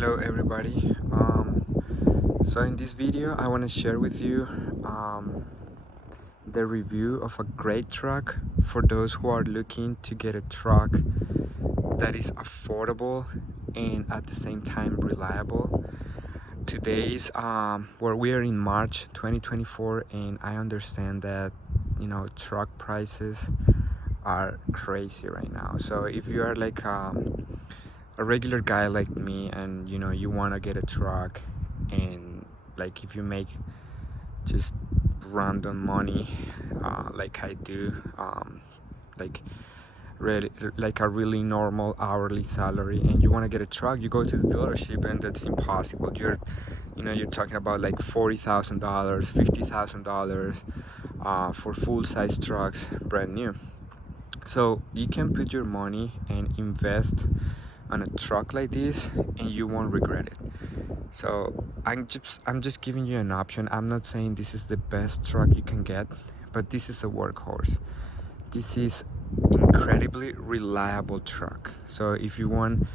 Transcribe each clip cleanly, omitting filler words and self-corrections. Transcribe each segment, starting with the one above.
Hello everybody. So in this video I want to share with you the review of a great truck for those who are looking to get a truck that is affordable and at the same time reliable. Today's where we are in March 2024, and I understand that truck prices are crazy right now. So if you are like a regular guy like me, and you want to get a truck, and like if you make just random money like I do, like really like a really normal hourly salary, and you want to get a truck, you go to the dealership and that's impossible. You're talking about like $40,000, $50,000 for full-size trucks, brand new. So you can put your money and invest on a truck like this and you won't regret it. So I'm just giving you an option. I'm not saying this is the best truck you can get, but this is a workhorse. This is incredibly reliable truck. So if you want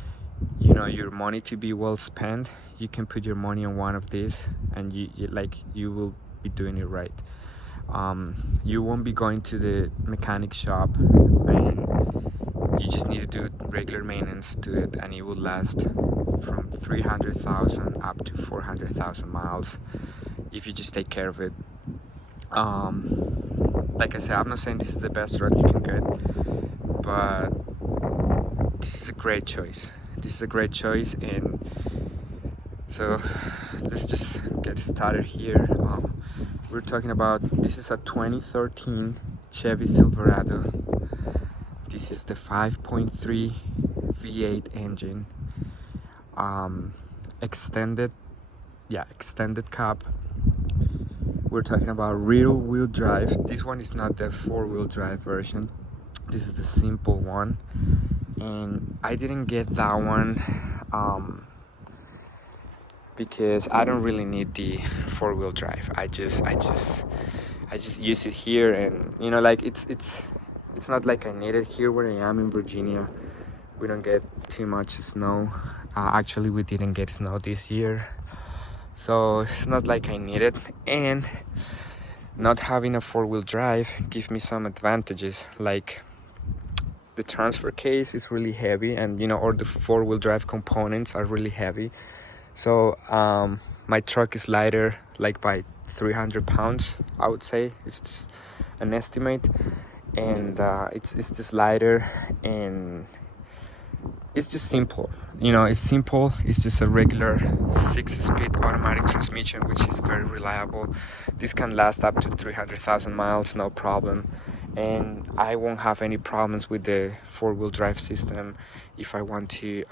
your money to be well spent, you can put your money on one of these, and you will be doing it right. You won't be going to the mechanic shop, and you just need to do regular maintenance to it, and it will last from 300,000 up to 400,000 miles if you just take care of it. Like I said, I'm not saying this is the best truck you can get, but this is a great choice. And so let's just get started here. We're talking about, this is a 2013 Chevy Silverado. This is the 5.3 V8 engine, extended cab. We're talking about rear wheel drive. This one is not the 4-wheel drive version. This is the simple one, and I didn't get that one because I don't really need the 4-wheel drive. I just use it here, and like it's not like I need it here where I am in Virginia. We don't get too much snow. Actually, we didn't get snow this year, so it's not like I need it. And not having a 4-wheel drive gives me some advantages, like the transfer case is really heavy, and or the 4-wheel drive components are really heavy. So my truck is lighter, like by 300 pounds, I would say. It's just an estimate, and it's just lighter, and it's just simple. It's simple. It's just a regular 6-speed automatic transmission, which is very reliable. This can last up to 300,000 miles, no problem. And I won't have any problems with the 4-wheel drive system if I want to,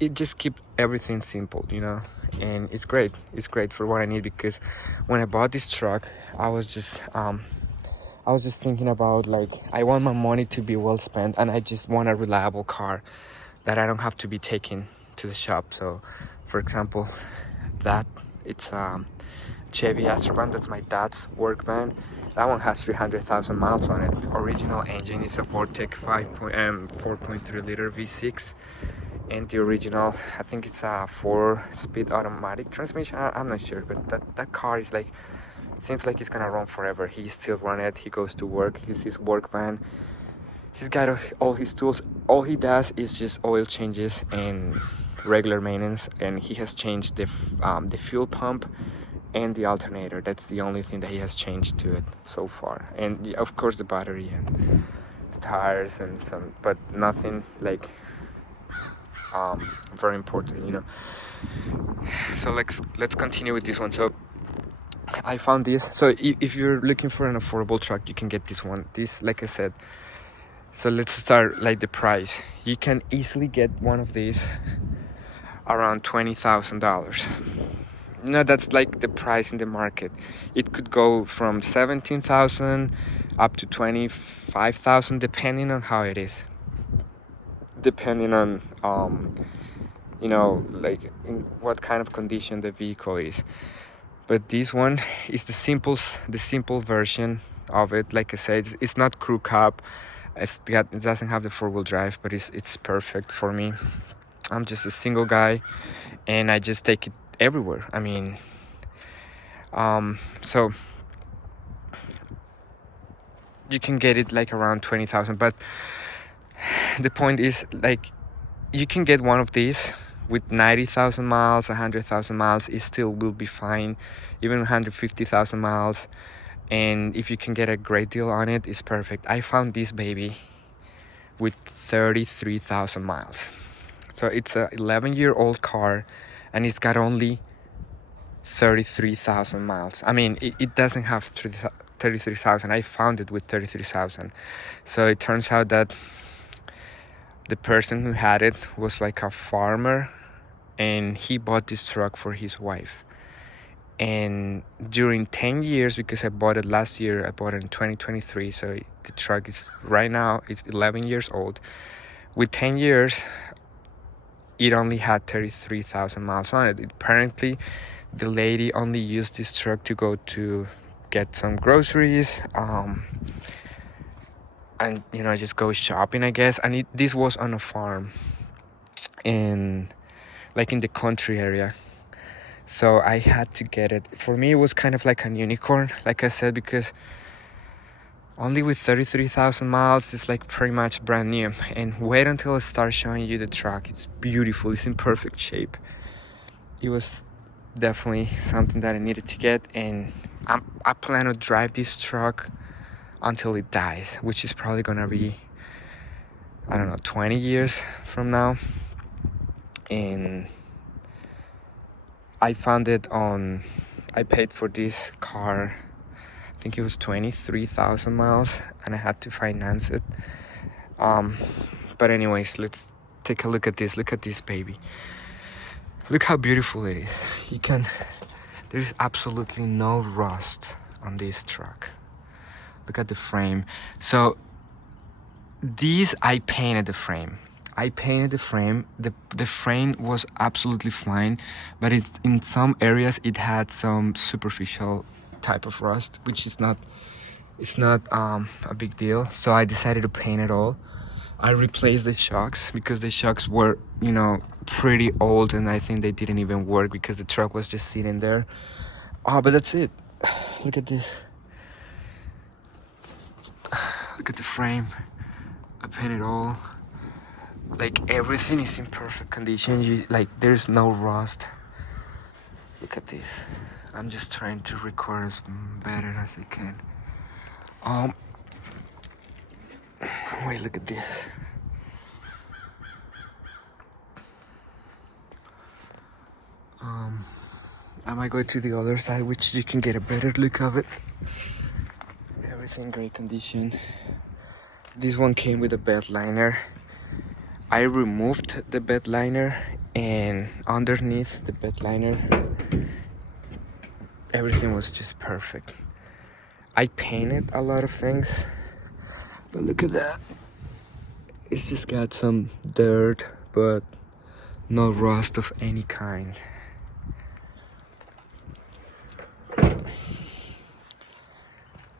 it just keep everything simple, and it's great for what I need. Because when I bought this truck, I was just thinking about, like, I want my money to be well spent, and I just want a reliable car that I don't have to be taking to the shop. So for example, it's Chevy Van. That's my dad's work van. That one has 300,000 miles on it. Original engine is a Vortec 4.3 liter V6, and the original, I think it's a 4-speed automatic transmission. I'm not sure, but that car is like, it seems like it's gonna run forever. He still run it. He goes to work. He's his work van. He's got all his tools. All he does is just oil changes and regular maintenance, and he has changed the fuel pump and the alternator. That's the only thing that he has changed to it so far. And of course the battery and the tires and some, but nothing like very important, So let's continue with this one. So I found this. So if you're looking for an affordable truck, you can get this one. This, like I said. So let's start like the price. You can easily get one of these around $20,000. That's like the price in the market. It could go from 17,000 up to 25,000, depending on how it is. Depending on like in what kind of condition the vehicle is. But this one is the simple version of it. Like I said, it's not crew cab. It doesn't have the four-wheel drive, but it's perfect for me. I'm just a single guy, and I just take it everywhere. I mean, so you can get it like around 20,000, but the point is, like, you can get one of these with 90,000 miles, 100,000 miles. It still will be fine, even 150,000 miles. And if you can get a great deal on it, it's perfect. I found this baby with 33,000 miles. So it's a 11-year-old car, and it's got only 33,000 miles. I mean, it doesn't have 33,000. I found it with 33,000. So it turns out that the person who had it was like a farmer, and he bought this truck for his wife. And during 10 years, because I bought it last year, I bought it in 2023, so the truck is right now, it's 11 years old. With 10 years, it only had 33,000 miles on it. Apparently, the lady only used this truck to go to get some groceries, and just go shopping, I guess. And this was on a farm, in like in the country area. So I had to get it. For me, it was kind of like a unicorn, like I said, because only with 33,000 miles, it's like pretty much brand new. And wait until I start showing you the truck. It's beautiful. It's in perfect shape. It was definitely something that I needed to get, and I plan to drive this truck until it dies, which is probably gonna be, I don't know, 20 years from now. And I found it I paid for this car, I think it was 23,000 miles, and I had to finance it. But anyways, let's take a look at this. Look at this baby. Look how beautiful it is. There's absolutely no rust on this truck. Look at the frame. So I painted the frame. The frame was absolutely fine, but in some areas it had some superficial type of rust, which is not a big deal. So I decided to paint it all. I replaced the shocks because the shocks were pretty old, and I think they didn't even work because the truck was just sitting there. But that's it. Look at this. Look at the frame. I painted all. Like, everything is in perfect condition. There's no rust. Look at this. I'm just trying to record as better as I can. Wait, look at this. I might go to the other side, which you can get a better look of it. Everything great condition. This one came with a bed liner. I removed the bed liner, and underneath the bed liner, everything was just perfect. I painted a lot of things, but look at that. It's just got some dirt, but no rust of any kind.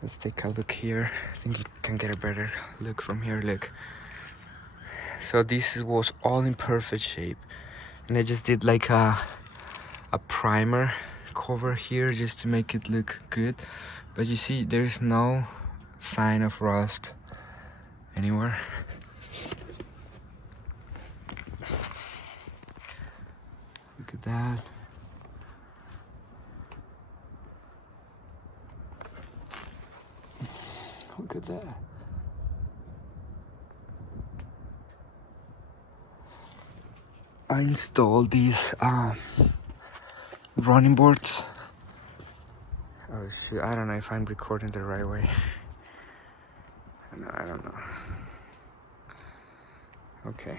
Let's take a look here. I think you can get a better look from here. Look. So this was all in perfect shape, and I just did like a primer cover here just to make it look good. But you see, there's no sign of rust anywhere. Look at that. Look at that. I installed these running boards. Oh shoot, I don't know if I'm recording the right way. I don't know. Okay.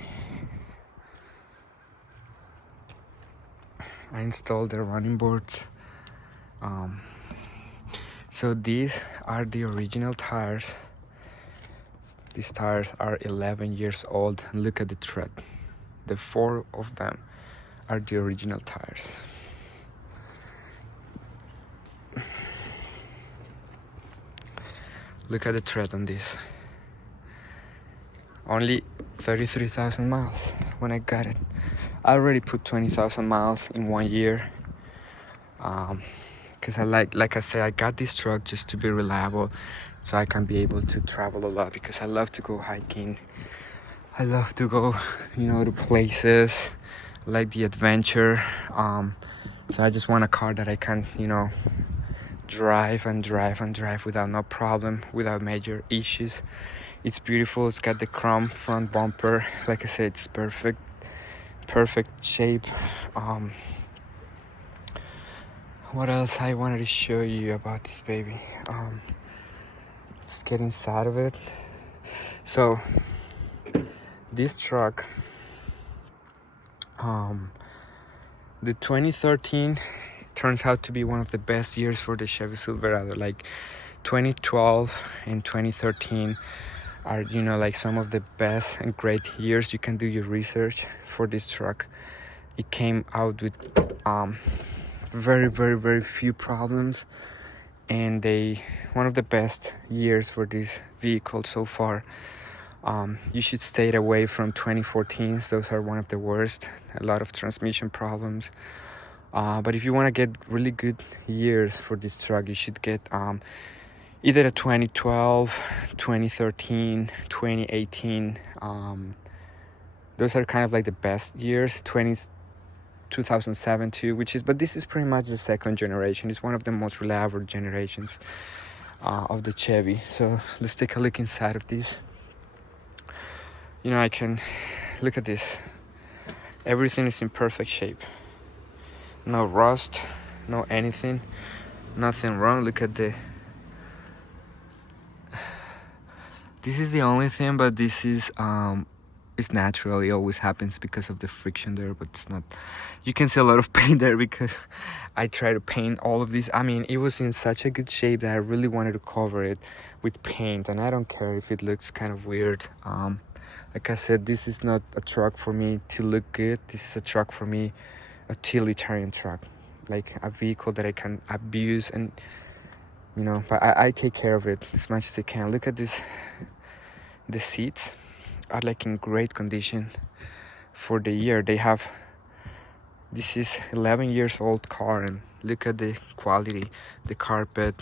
I installed the running boards. So these are the original tires. These tires are 11 years old. Look at the tread. The 4 of them are the original tires. Look at the tread on this. Only 33,000 miles when I got it. I already put 20,000 miles in 1 year. Because I like I said, I got this truck just to be reliable, so I can be able to travel a lot, because I love to go hiking. I love to go, to places, like the adventure. So I just want a car that I can, drive and drive and drive without no problem, without major issues. It's beautiful. It's got the chrome front bumper. Like I said, it's perfect shape. What else I wanted to show you about this baby? Just get inside of it. So this truck, the 2013 turns out to be one of the best years for the Chevy Silverado. Like 2012 and 2013 are, like some of the best and great years. You can do your research for this truck. It came out with very, very, very few problems, and one of the best years for this vehicle so far. You should stay away from 2014s. Those are one of the worst. A lot of transmission problems. But if you want to get really good years for this truck, you should get either a 2012, 2013, 2018. Those are kind of like the best years. 2007 too, but this is pretty much the second generation. It's one of the most reliable generations of the Chevy. So let's take a look inside of this. I can look at this. Everything is in perfect shape. No rust, no anything, nothing wrong. Look at this is the only thing, but this is it's natural. It always happens because of the friction there, but it's not. You can see a lot of paint there because I tried to paint all of this. I mean, it was in such a good shape that I really wanted to cover it with paint, and I don't care if it looks kind of weird. Like I said, this is not a truck for me to look good. This is a truck for me, a utilitarian truck, like a vehicle that I can abuse, and but I take care of it as much as I can. Look at this. The seats are like in great condition for the year they have. This is 11 years old car, and look at the quality, the carpet,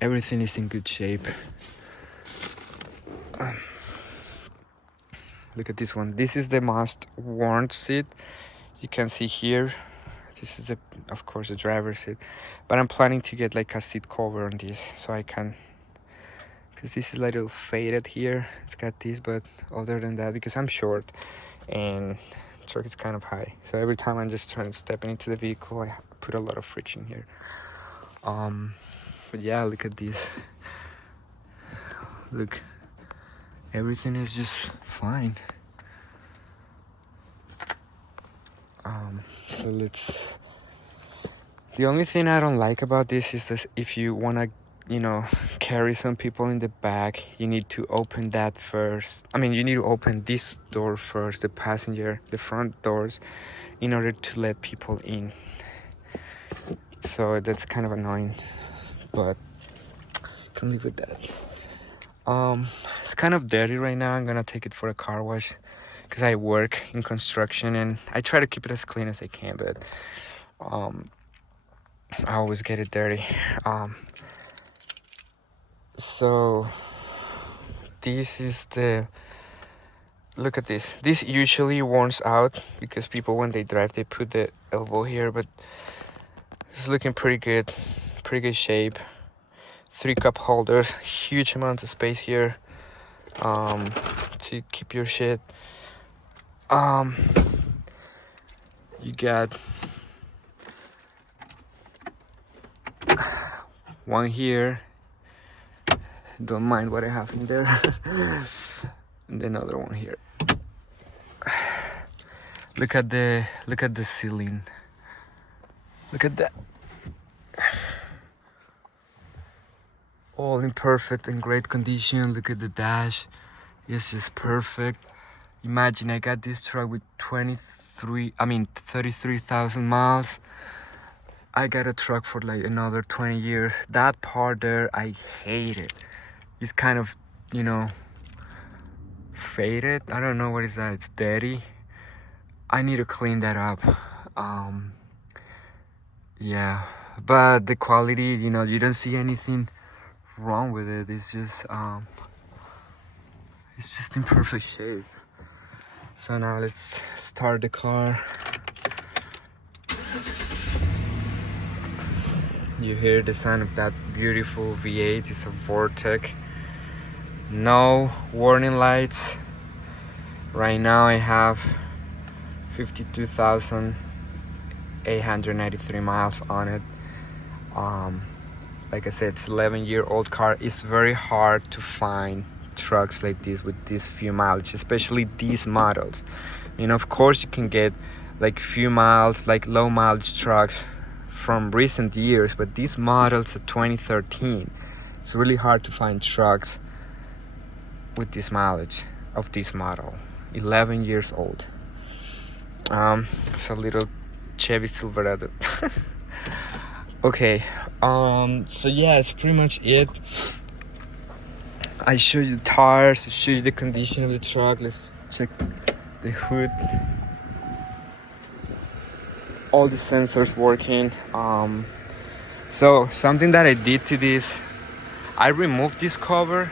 everything is in good shape. Look at this one. This is the most worn seat. You can see here, this is of course the driver's seat, but I'm planning to get like a seat cover on this, so I can, because this is a little faded here. It's got this, but other than that, because I'm short and the truck is kind of high, so every time I'm just trying to step into the vehicle, I put a lot of friction here. But yeah, look at this. Look, everything is just fine. So the only thing I don't like about this is that if you want to carry some people in the back, you need to open that first. I mean, you need to open this door first, the front doors, in order to let people in. So that's kind of annoying, but I can live with that. It's kind of dirty right now. I'm gonna take it for a car wash because I work in construction and I try to keep it as clean as I can, but I always get it dirty. So this is look at this. This usually worns out because people, when they drive, they put the elbow here, but it's looking pretty good shape. 3 cup holders, huge amount of space here to keep your shit. You got one here, don't mind what I have in there. And another one here. Look at the ceiling. Look at that. All in perfect and great condition. Look at the dash. It's just perfect. Imagine I got this truck with 33,000 miles. I got a truck for like another 20 years. That part there, I hate it. It's kind of, faded. I don't know what is that. It's dirty. I need to clean that up. Yeah, but the quality, you know, you don't see anything wrong with it. It's just in perfect shape. So now let's start the car. You hear the sound of that beautiful V8. It's a Vortec. No warning lights. Right now I have 52,893 miles on it. Like I said, it's 11-year-old car. It's very hard to find trucks like this with this few mileage, especially these models. You know, of course you can get like few miles, like low mileage trucks from recent years, but these models are 2013. It's really hard to find trucks with this mileage of this model. 11 years old. It's a little Chevy Silverado. Okay, so yeah, it's pretty much it. I showed you the tires, I showed you the condition of the truck. Let's check the hood. All the sensors working. So something that I did to this, I removed this cover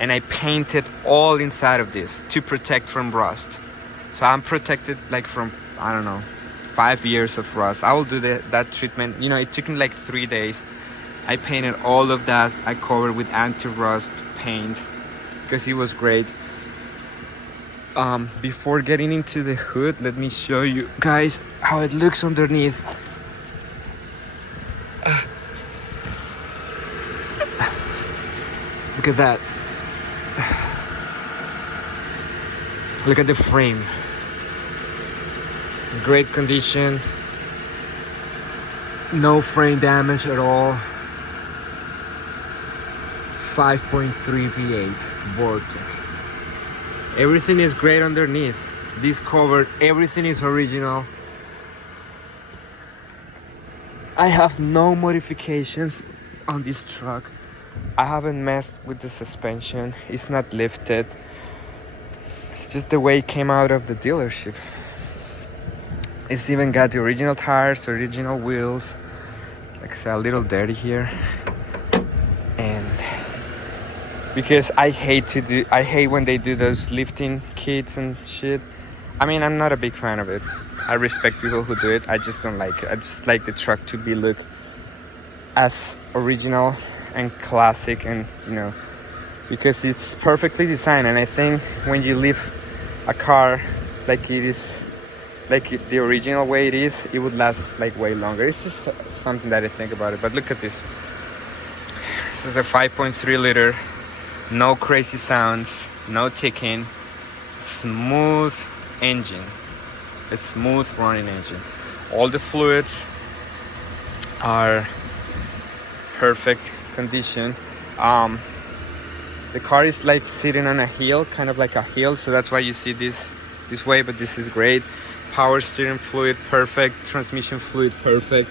and I painted all inside of this to protect from rust. So I'm protected like from, I don't know, 5 years of rust. I will do that treatment. You know, it took me like 3 days. I painted all of that. I covered with anti-rust paint because it was great. Before getting into the hood, let me show you guys how it looks underneath. Look at that. Look at the frame. Great condition. No frame damage at all. 5.3 V8 Vortec. Everything is great underneath. This covered, everything is original. I have no modifications on this truck. I haven't messed with the suspension. It's not lifted. It's just the way it came out of the dealership. It's even got the original tires, original wheels. Like I said, a little dirty here. And because I hate when they do those lifting kits and shit. I mean, I'm not a big fan of it. I respect people who do it. I just don't like it. I just like the truck to be look as original and classic, and you know, because it's perfectly designed. And I think when you leave a car like it is, like the original way it would last like way longer. It's just something that I think about it. But look at this. This is a 5.3 liter, no crazy sounds, no ticking, smooth engine. A smooth running engine. All the fluids are perfect condition. The car is like sitting on a hill, kind of like a hill, so that's why you see this way, but this is great. Power steering fluid perfect, transmission fluid perfect.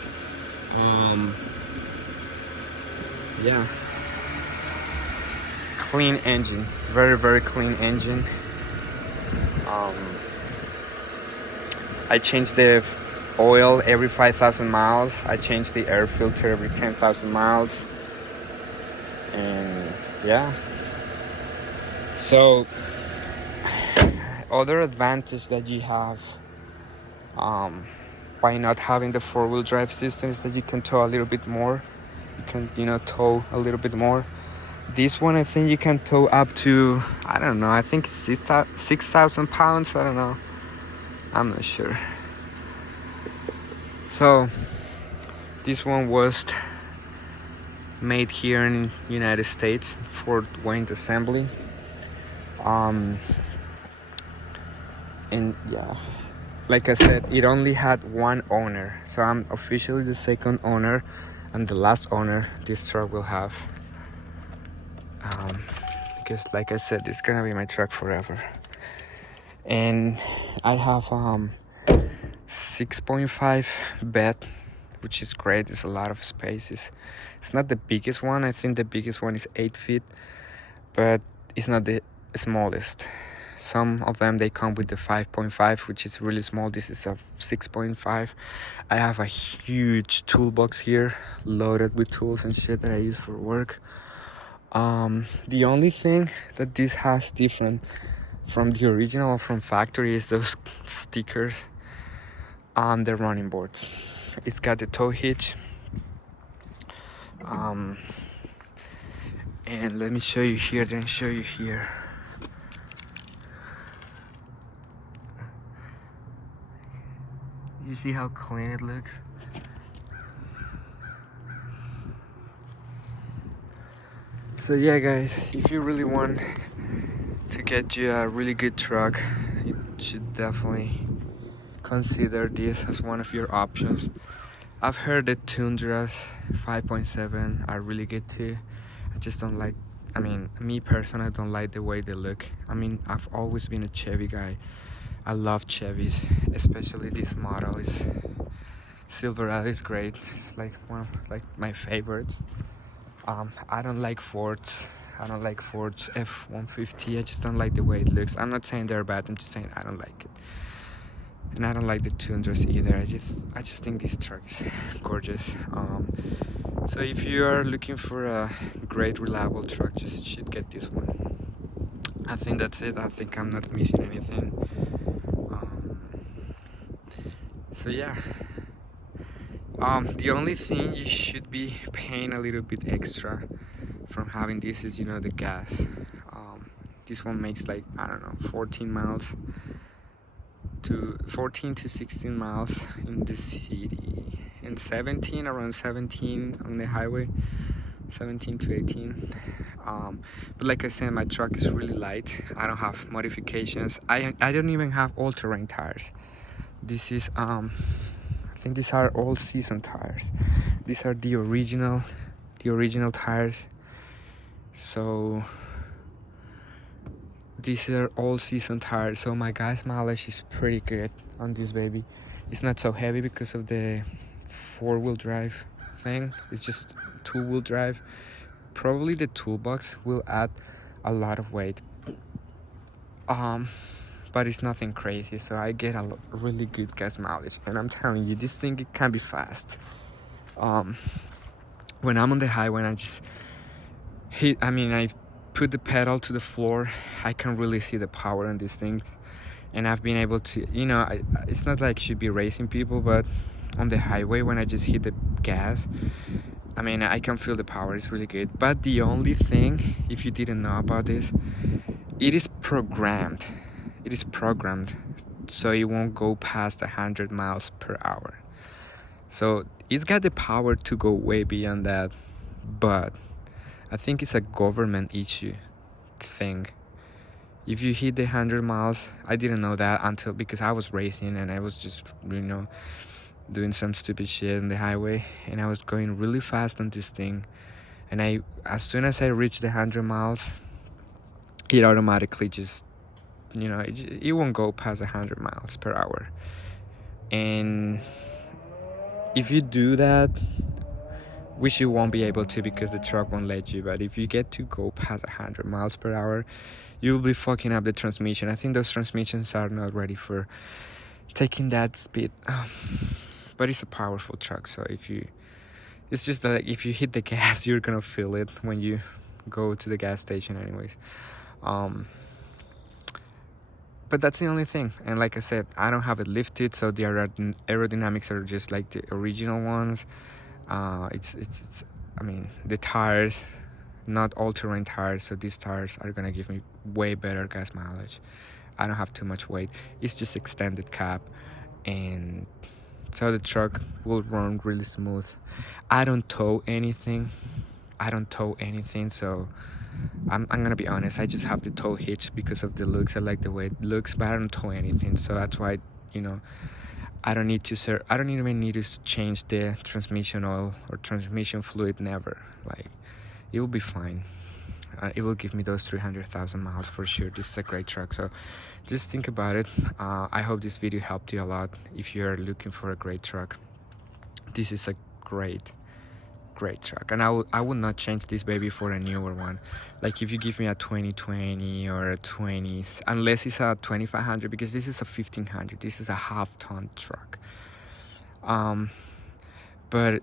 Yeah, clean engine, very, very clean engine. I change the oil every 5,000 miles. I change the air filter every 10,000 miles. And yeah. So, other advantage that you have by not having the 4-wheel drive system is that you can tow a little bit more. You can, you know, tow a little bit more. This one, I think you can tow up to, I don't know, I think 6,000 pounds. I don't know. I'm not sure. So this one was made here in United States, Fort Wayne Assembly. And yeah, like I said, it only had one owner, so I'm officially the second owner and the last owner this truck will have. Because like I said, it's gonna be my truck forever. And I have 6.5 bed, which is great. It's a lot of space. It's not the biggest one. I think the biggest one is 8 feet, but it's not the smallest. Some of them they come with the 5.5, which is really small. This is a 6.5. I have a huge toolbox here loaded with tools and shit that I use for work. The only thing that this has different from the original or from factory is those stickers on the running boards. It's got the tow hitch. And let me show you here, then show you here. You see how clean it looks? So yeah guys, if you really want to get you a really good truck, you should definitely consider this as one of your options. I've heard that Tundras 5.7 are really good too. I just don't like, I mean, me personally, I don't like the way they look. I mean, I've always been a Chevy guy. I love Chevys, especially this model. Is Silverado is great. It's like one of like my favorites. I don't like Fords. I don't like Ford's F-150. I just don't like the way it looks. I'm not saying they're bad. I'm just saying I don't like it. And I don't like the Tundras either. I just think this truck is gorgeous. So if you are looking for a great reliable truck, just should get this one. I think that's it. I think I'm not missing anything. So yeah. The only thing you should be paying a little bit extra from having this is, you know, the gas. This one makes like, I don't know, 14 to 16 miles in the city, and 17, around 17 on the highway, 17 to 18. But like I said, my truck is really light. I don't have modifications. I don't even have all-terrain tires. This is I think these are all season tires. These are the original tires. So these are all season tires. So my gas mileage is pretty good on this baby. It's not so heavy because of the 4-wheel drive thing. It's just 2-wheel drive. Probably the toolbox will add a lot of weight. But it's nothing crazy, so I get a really good gas mileage, and I'm telling you, this thing, it can be fast. When I'm on the highway and I just I put the pedal to the floor, I can really see the power in these things. And I've been able to, you know, it's not like I should be racing people, but on the highway when I just hit the gas, I mean, I can feel the power. It's really good. But the only thing, if you didn't know about this, it is programmed so it won't go past 100 miles per hour. So it's got the power to go way beyond that, but I think it's a government issue thing. If you hit the 100 miles, I didn't know that until, because I was racing and I was just, you know, doing some stupid shit on the highway, and I was going really fast on this thing, and as soon as I reached the 100 miles, it automatically just, you know, it won't go past 100 miles per hour. And if you do that, which you won't be able to because the truck won't let you, but if you get to go past 100 miles per hour, you will be fucking up the transmission. I think those transmissions are not ready for taking that speed. But it's a powerful truck, so it's just that if you hit the gas, you're gonna feel it when you go to the gas station anyways. But that's the only thing. And like I said, I don't have it lifted, so the aerodynamics are just like the original ones. It's I mean, the tires, not all-terrain tires, so these tires are gonna give me way better gas mileage. I don't have too much weight. It's just extended cab, and so the truck will run really smooth. I don't tow anything, so I'm gonna be honest, I just have the tow hitch because of the looks. I like the way it looks, but I don't tow anything, so that's why, you know, I don't even need to change the transmission oil or transmission fluid, never. Like, it will be fine. It will give me those 300,000 miles for sure. This is a great truck, so just think about it. I hope this video helped you a lot. If you're looking for a great truck, this is a great great truck, and I would not change this baby for a newer one. Like if you give me a 2020 or a 20, unless it's a 2500, because this is a 1500. This is a half-ton truck. But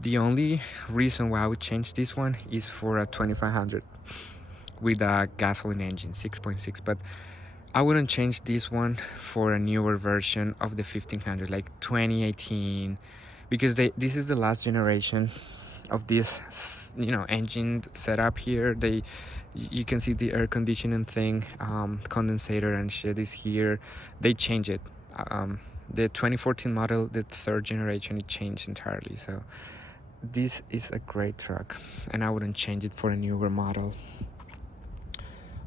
the only reason why I would change this one is for a 2500 with a gasoline engine, 6.6. But I wouldn't change this one for a newer version of the 1500, like 2018, because this is the last generation of this, engine setup here. You can see the air conditioning thing, condensator and shit is here. They changed it. The 2014 model, the third generation, it changed entirely. So this is a great truck, and I wouldn't change it for a newer model.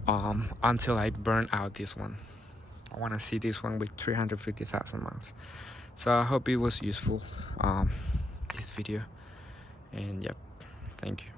Until I burn out this one. I want to see this one with 350,000 miles. So I hope it was useful, this video, and yep, thank you.